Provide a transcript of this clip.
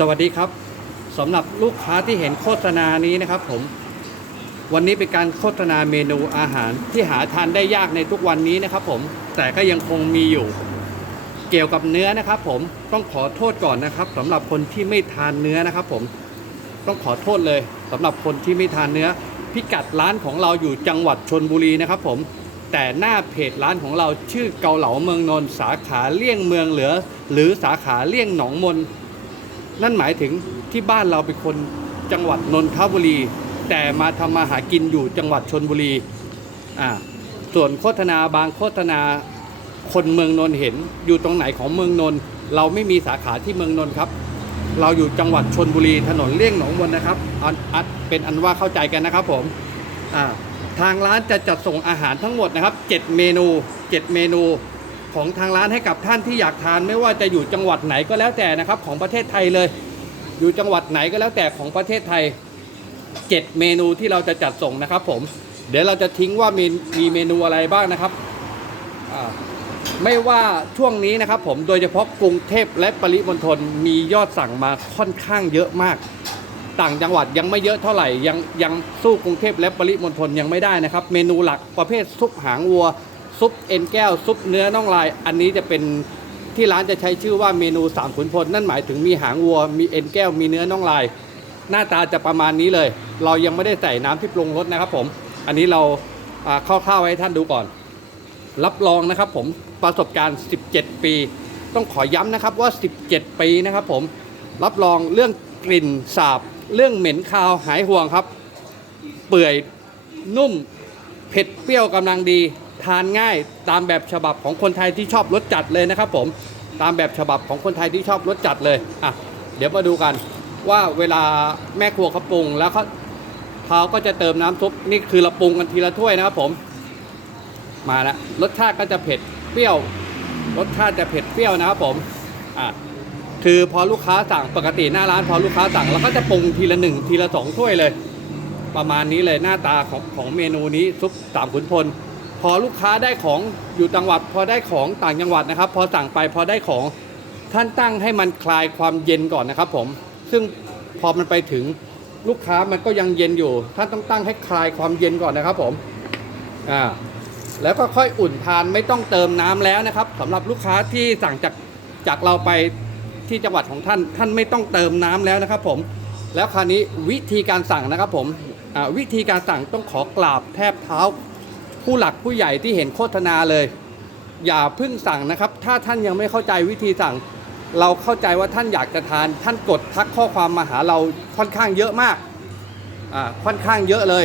สวัสดีครับสำหรับลูกค้าที่เห็นโฆษณานี้นะครับผม วันนี้เป็นการโฆษณาเมนูอาหารที่หาทานได้ยากในทุกวันนี้นะครับผมแต่ก็ยังคงมีอยู่ เกี่ยวกับเนื้อนะครับ ผมต้องขอโทษก่อนนะครับสำหรับคนที่ไม่ทานเนื้อนะครับ ผมต้องขอโทษเลยสำหรับคนที่ไม่ทานเนื้อ พิกัดร้านของเราอยู่จังหวัดชนบุรีนะครับ ผมแต่หน้าเพจร้านของเราชื่อเกาเหลาเมืองนนสาขาเลี่ยงเมืองเหลือ หรือสาขาเลี่ยงหนองมน นั่นหมายถึงที่บ้านเราเป็นคนจังหวัดนนทบุรี แต่มาทำมาหากินอยู่จังหวัดชนบุรีอ่าส่วนโฆษณาบางโฆษณาคนเมืองนนท์เห็นอยู่ตรงไหนของเมืองนนท์เราไม่มีสาขาที่เมืองนนท์ครับ เราอยู่จังหวัดชนบุรีถนนเลี่ยงหนองมนนะครับอันอันเป็นอันว่าเข้าใจกันนะครับผมอ่าทางร้านจะจัดส่งอาหารทั้งหมดนะครับ 7 เมนู 7 เมนู ของทางร้านให้กับท่านที่อยากทาน ไม่ว่าจะอยู่จังหวัดไหนก็แล้วแต่นะครับ ของประเทศไทยเลย อยู่จังหวัดไหนก็แล้วแต่ของประเทศไทย 7 เมนูที่เราจะจัดส่งนะครับ ผม เดี๋ยวเราจะทิ้งว่ามีมีเมนูอะไรบ้างนะครับไม่ว่าช่วงนี้นะครับ ผมโดยเฉพาะกรุงเทพและปริมณฑลมียอดสั่งมาค่อนข้างเยอะมาก ต่างจังหวัดยังไม่เยอะเท่าไหร่ยังยังสู้กรุงเทพและปริมณฑลยังไม่ได้นะครับ เมนูหลักประเภทซุปหางวัว ซุปเอ็นแก้วซุปเนื้อน่องลาย อันนี้จะเป็นที่ร้านจะใช้ชื่อว่าเมนูสามขุนพลนั่นหมายถึงมีหางวัว มีเอ็นแก้วมีเนื้อน่องลาย หน้าตาจะประมาณนี้เลย เรายังไม่ได้ใส่น้ำที่ปรุงรสนะครับผม อันนี้เราอ่าคร่าวๆให้ท่านดูก่อน รับรองนะครับผมประสบการณ์ 17 ปี ต้องขอย้ำนะครับว่า 17 ปีนะครับผมรับรองเรื่องกลิ่นสาบ เรื่องเหม็นคาวหายห่วงครับ เปื่อยนุ่มเผ็ดเปรี้ยวกำลังดี ทานง่ายตามแบบฉบับของคนไทยที่ชอบรสจัดเลยนะครับผมตามแบบฉบับของคนไทยที่ชอบรสจัดเลยอะเดี๋ยวมาดูกันว่าเวลาแม่ครัวเขาปรุงแล้วเขาเขาก็จะเติมน้ำซุปนี่คือเราปรุงกันทีละถ้วยนะครับผม มาแล้วรสชาติก็จะเผ็ดเปรี้ยว รสชาติจะเผ็ดเปรี้ยวนะครับผมอะคือพอลูกค้าสั่งปกติหน้าร้านพอลูกค้าสั่งเราก็จะปรุงทีละหนึ่งทีละสองถ้วยเลย ประมาณนี้เลยหน้าตาของของเมนูนี้ซุปสามขุนพล พอลูกค้าได้ของอยู่จังหวัด พอได้ของต่างจังหวัดนะครับ พอสั่งไปพอได้ของท่านตั้งให้มันคลายความเย็นก่อนนะครับ ผมซึ่งพอมันไปถึงลูกค้ามันก็ยังเย็นอยู่ ท่านต้องตั้งให้คลายความเย็นก่อนนะครับ ผมอ่าแล้วก็ค่อยอุ่นทานไม่ต้องเติมน้ำแล้วนะครับสำหรับลูกค้าที่สั่งจากจากเราไปที่จังหวัดของท่านท่านไม่ต้องเติมน้ำแล้วนะครับ ผมแล้วคราวนี้วิธีการสั่งนะครับ ผมอ่าวิธีการสั่งต้องขอกราบแทบเท้า ผู้หลักผู้ใหญ่ที่เห็นโฆษณาเลย อย่าเพิ่งสั่งนะครับ ถ้าท่านยังไม่เข้าใจวิธีสั่ง เราเข้าใจว่าท่านอยากจะทาน ท่านกดทักข้อความมาหาเราค่อนข้างเยอะมากอ่าค่อนข้างเยอะเลย